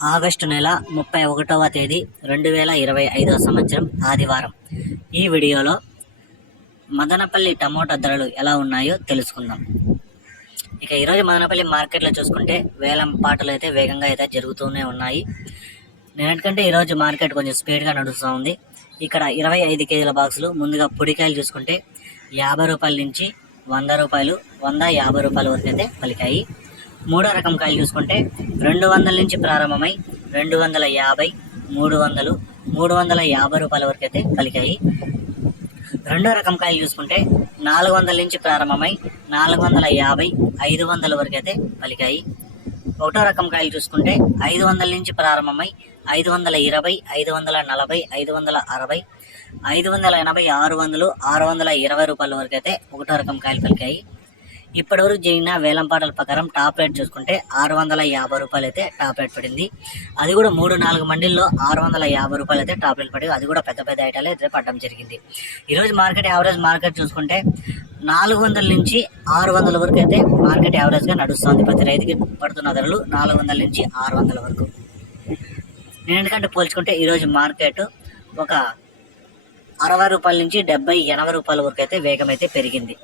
August నెల 31వ తేదీ 2025 సంవత్సరం ఆదివారం. ఈ వీడియోలో మదనపల్లి టమోటా ధరలు ఎలా ఉన్నాయో తెలుసుకుందాం. ఇక ఈరోజు మదనపల్లి మార్కెట్లో చూసుకుంటే వేలం పాటలు అయితే వేగంగా అయితే జరుగుతూనే ఉన్నాయి. నిన్నటికంటే ఈరోజు మార్కెట్ కొంచెం స్పీడ్గా నడుస్తూ ఉంది. ఇక్కడ 25 కేజీల బాక్సులు ముందుగా పొడికాయలు చూసుకుంటే 50 రూపాయల నుంచి 100 రూపాయలు, 150 రూపాయల వరకు అయితే పలికాయి. మూడో రకం కాయలు చూసుకుంటే 200 నుంచి ప్రారంభమై 250, 300, 350 రూపాయల వరకు అయితే పలికాయి. రెండో రకం కాయలు చూసుకుంటే 400 నుంచి ప్రారంభమై 450, 500 వరకు అయితే పలికాయి. ఒకటో రకం కాయలు చూసుకుంటే 500 నుంచి ప్రారంభమై 520, 540, 560, 580, 600, 620 రూపాయల వరకు అయితే ఒకటో రకం కాయలు పలికాయి. ఇప్పటివరకు జరిగిన వేలంపాటల ప్రకారం టాప్ రేట్ చూసుకుంటే 650 రూపాయలు అయితే టాప్ రేట్ పడింది. అది కూడా 3-4 మండీల్లో 650 రూపాయలు అయితే టాప్ రేట్ పడింది. అది కూడా పెద్ద పెద్ద ఐటాలు అయితే పడడం జరిగింది. ఈరోజు మార్కెట్ యావరేజ్ మార్కెట్ చూసుకుంటే 400 నుంచి 600 వరకు అయితే మార్కెట్ యావరేజ్గా నడుస్తుంది. ప్రతి రైతుకి పడుతున్న ధరలు 400 నుంచి 600 వరకు. ఎందుకంటే పోల్చుకుంటే ఈరోజు మార్కెట్ ఒక 60 రూపాయల నుంచి 70-80 రూపాయల వరకు అయితే వేగం అయితే పెరిగింది.